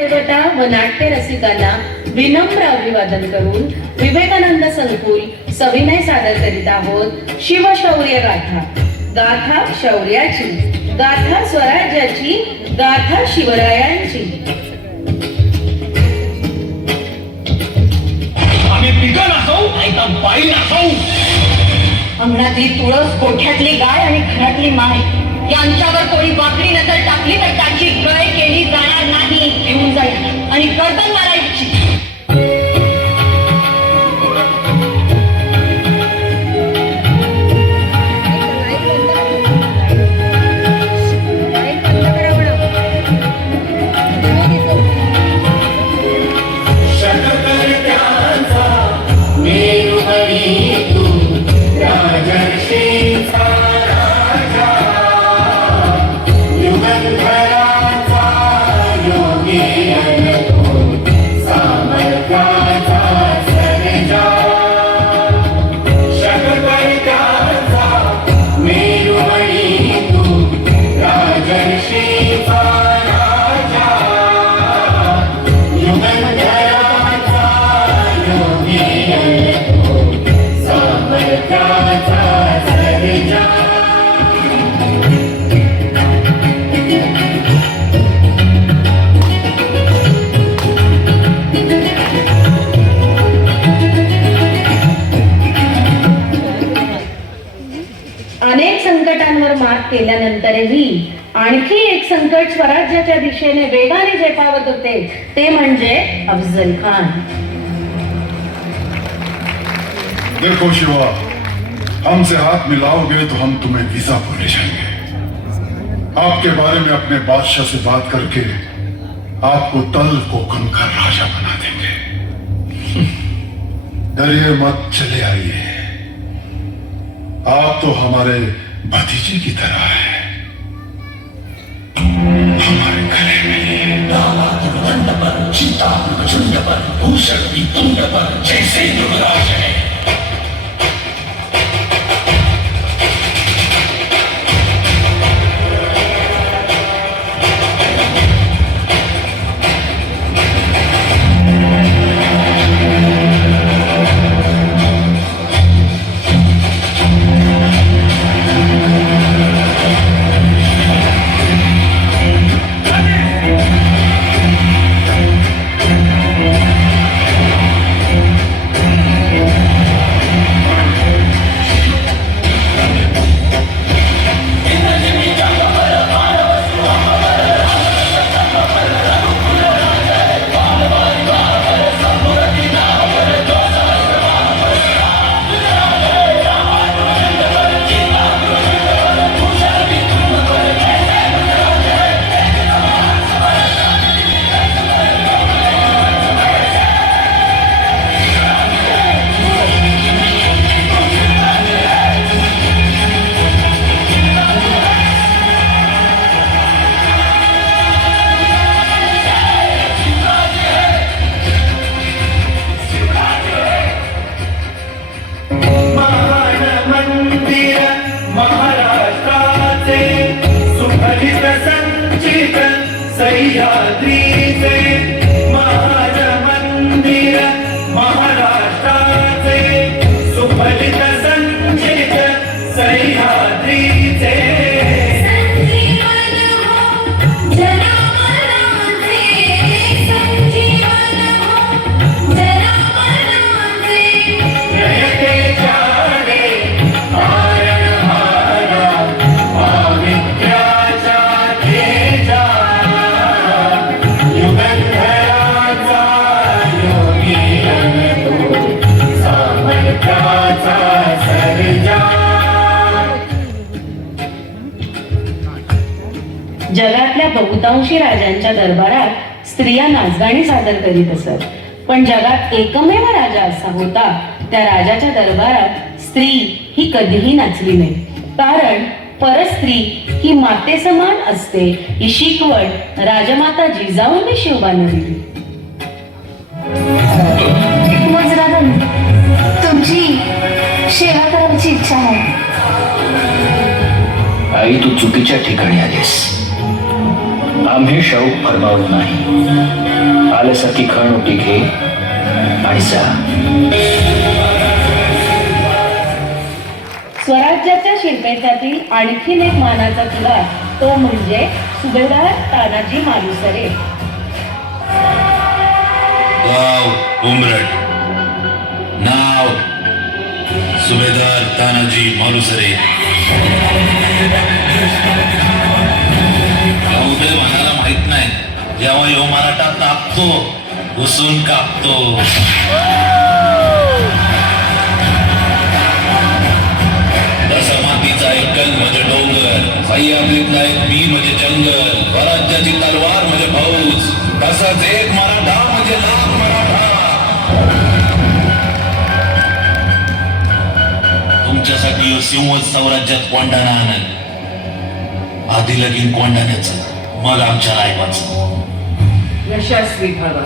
देवता व नाट्य रसिकांना विनम्र अभिवादन करून विवेकानंद संकुल सविनय सादर करीत आहोत शिवशौर्य गाथा. गाथा शौर्याची, गाथा स्वराज्याची, गाथा शिवरायांची. आम्ही पिकं नाचवू ऐका बाई नाचवू. अंगणातली तुळस, गोठ्यातली गाय आणि घरातली माय यांच्यावर कोणी बाकडी नजर टाकली तर त्याची गय केली जाणार नाही. घेऊन जाईल आणि गर्दन मारायची. अनेक संकटांवर मात केल्यानंतरही आणखी एक संकट स्वराज्याच्या दिशेने वेगाने झेपावत होते, ते म्हणजे अफजल खान. देखो शिवा, हमसे हाथ मिलाओगे तो हम तुम्हें वीजा पर ले जाएंगे. आपके बारे में अपने बादशाह से बात करके आपको तल कोकण का राजा बना देंगे. डरिए मत, चले आइए. आप तो हमारे भतीजे की तरह है. हमारे गले में दामाद दंड पर, चिंता झुंड पर, भूषण की तुंड पर जैसे युवराज है. सह्याद्रीचे महाराज मंदिर, महाराष्ट्राचे सुफलित संचित सह्याद्रीचे. जगातल्या बहुतांशी राजांच्या दरबारात स्त्रिया नाचगाणी सादर करीत असत, पण जगात एकमेव राजा असा होता, त्या राजाच्या दरबारात स्त्री ही कधीही नाचली नाही. कारण परस्त्री ही मातेसमान असते ही शिकवण राजमाता जिजाऊंनी शिवबांना दिली. तुमची सेवा करायची इच्छा आहे. आई, तू चुकीच्या ठिकाणी आलीस. आम्ही शौक फरमावलं नाही. माझ्यासारखी खणोटी घे आणि जा. स्वराज्याच्या शिरपेचातील आणखीन एक मानाचा तुला तो म्हणजे सुभेदार तानाजी मालुसरे. गाव उंबरठ, नाव सुभेदार तानाजी मालुसरे. उदय मनाला माहित नाही, जेव्हा यो मराठा तापतो घुसून कापतो. तसं मातीचा एक कण म्हणजे डोंगर, सह्याद्रीतला एक बी म्हणजे जंगल, स्वराज्याची तलवार म्हणजे फौज, तसंच एक मराठा म्हणजे लाख मराठा. तुमच्यासाठी यो सिंह स्वराज्यात कोंडाणा आणल. आधी लगीन कोंडाण्याचं, मग आमच्या रायबाचं. यशस्वी भव.